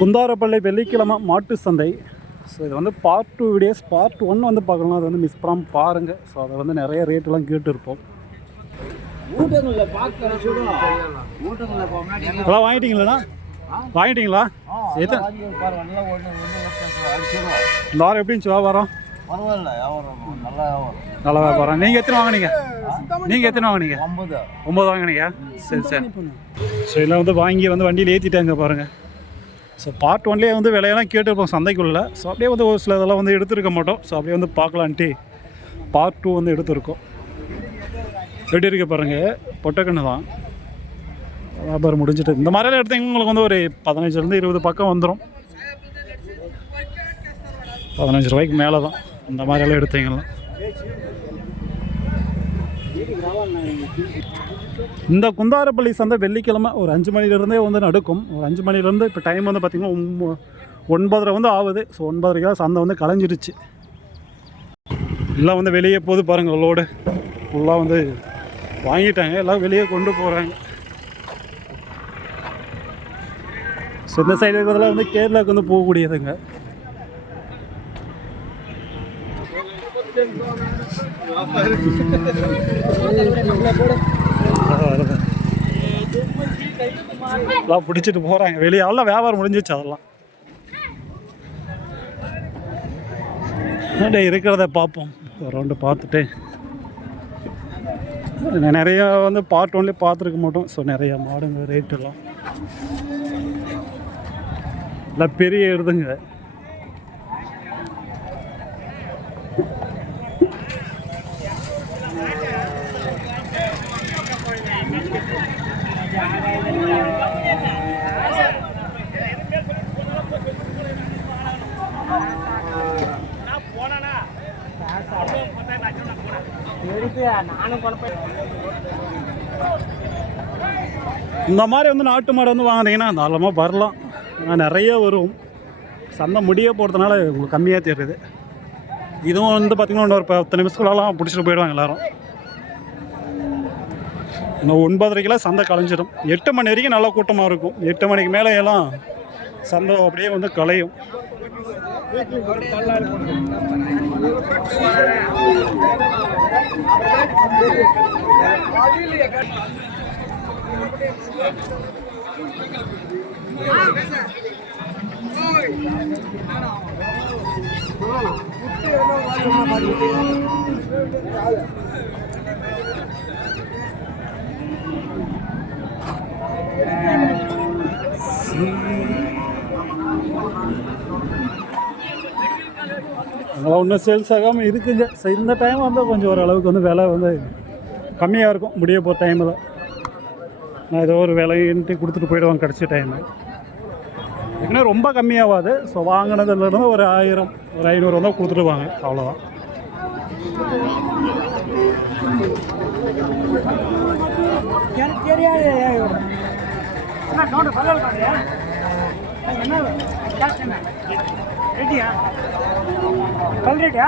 குந்தாரப்பள்ளி வெள்ளிக்கிழமை மாட்டு சந்தை. ஸோ இது வந்து பார்ட் 2 வீடியோஸ். பார்ட் 1 வந்து பார்க்கலாம், அது வந்து மிஸ் பண்ணாமல் பாருங்கள். ஸோ அதை வந்து நிறைய ரேட்டெல்லாம் கேட்டுருப்போம். எல்லாம் வாங்கிட்டீங்களா? வாங்கிட்டீங்களா? எத்தனை இந்த வாரம் எப்படின்னு வியாபாரம்? நல்லா வியாபாரம். நீங்கள் எத்தனை வாங்கினீங்க? வாங்கினீங்க? 9 வாங்கினீங்க. சரி சரி. ஸோ எல்லாம் வந்து வாங்கி வந்து வண்டியில் ஏற்றிட்டாங்க பாருங்கள். ஸோ பார்ட் 1லேயே வந்து விலையெல்லாம் கேட்டுருப்போம் சந்தைக்குள்ளே. ஸோ அப்படியே வந்து ஒரு சில இதெல்லாம் வந்து எடுத்துருக்க மாட்டோம். ஸோ அப்படியே வந்து பார்க்கலான்ட்டு பார்ட் 2 வந்து எடுத்துருக்கோம். எப்படி இருக்க பாருங்கள், பொட்டக்கண்ணு தான். வியாபாரம் முடிஞ்சிட்டு இந்த மாதிரிலாம் எடுத்தீங்க உங்களுக்கு வந்து ஒரு 15 20 பக்கம் வந்துடும். 15 ரூபாய்க்கு மேலே தான் இந்த மாதிரியெல்லாம் எடுத்தீங்கன்னா. இந்த குந்தாரப்பள்ளி சந்தை வெள்ளிக்கிழமை ஒரு 5 மணிலேருந்தே வந்து நடக்கும். ஒரு 5 மணிலேருந்து இப்போ டைம் வந்து பார்த்திங்கன்னா 9:30 வந்து ஆகுது. ஸோ 9:30 சந்தை வந்து கலைஞ்சிருச்சு. எல்லாம் வந்து வெளியே போகுது பாருங்கள். லோடு ஃபுல்லாக வந்து வாங்கிட்டாங்க, எல்லாம் வெளியே கொண்டு போகிறாங்க. ஸோ இந்த சைடு இருக்கிறதெல்லாம் வந்து கேரளாவுக்கு வந்து போகக்கூடியதுங்க. எல்லாம் பிடிச்சிட்டு போகிறாங்க வெளியே. எல்லாம் வியாபாரம் முடிஞ்சிச்சு. அதெல்லாம் இருக்கிறத பார்ப்போம். ஒரு ரவுண்டு பார்த்துட்டு நிறையா வந்து பார்ட் 1லேயே பார்த்துருக்க மாட்டோம். ஸோ நிறையா மாடுங்க ரேட்டெல்லாம் எல்லாம் பெரிய எடுதுங்க. இந்த மாதிரி வந்து நாட்டு மாடு வந்து வாங்கினீங்கன்னா தாராளமாக வரலாம். ஆனால் நிறைய வரும். சந்தை முடிய போகிறதுனால உங்களுக்கு கம்மியாக தெரியுது. இதுவும் வந்து பார்த்திங்கன்னா இன்னொரு 10 நிமிஷத்துக்குள்ளலாம் பிடிச்சிட்டு போயிடுவாங்க எல்லோரும். இன்னும் 9:30 சந்தை கலைஞ்சிடும். 8 மணி வரைக்கும் நல்லா கூட்டமாக இருக்கும். 8 மணிக்கு மேலே எல்லாம் சந்தை அப்படியே வந்து கலையும். அதெல்லாம் ஒன்றும் சேல்ஸ் ஆகாமல் இருக்குங்க. ஸோ இந்த டைம் வந்து கொஞ்சம் ஓரளவுக்கு வந்து விலை வந்து கம்மியாக இருக்கும். முடிய போகிற டைமில் நான் ஏதோ ஒரு விலைன்ட்டு கொடுத்துட்டு போயிடுவாங்க கடைசி டைமு. ஏன்னா ரொம்ப கம்மியாகாது. ஸோ வாங்கினதுலேருந்து ஒரு 1000 ஒரு 500 தான் கொடுத்துடுவாங்க, அவ்வளோதான். எனக்கு தெரியாது ரெடியா కల్ రేటా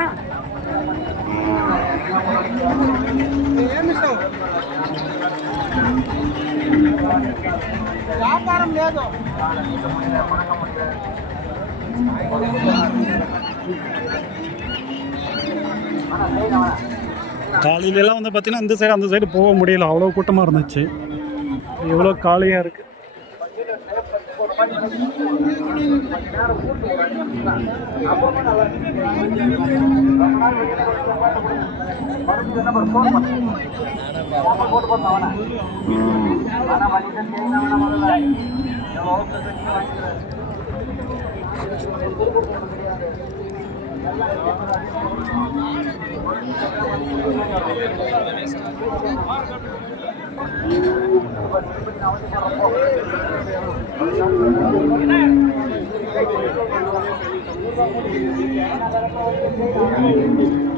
వ్యాపారం లేదు. காலையிலலாம் வந்து பார்த்திங்கன்னா இந்த சைடு அந்த சைடு போக முடியல, அவ்வளோ கூட்டமாக இருந்துச்சு. எவ்வளோ காலியாக இருக்குது.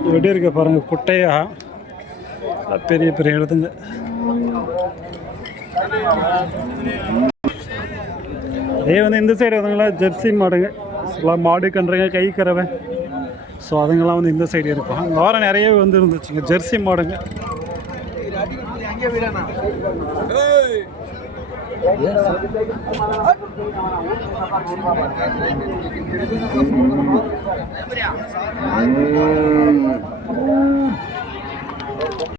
எப்படி இருக்க பாருங்க, குட்டையா பெரிய பெரிய எழுதுங்க. அதே வந்து இந்த சைடு வந்தவங்களா ஜெர்சி மாடுங்க, மாடு கன்றுங்க, கை கறவை. ஸோ அதுங்கெல்லாம் வந்து இந்த சைடு இருக்கும். இந்த வாரம் நிறையவே வந்து இருந்துச்சுங்க ஜெர்சி மாடுங்க.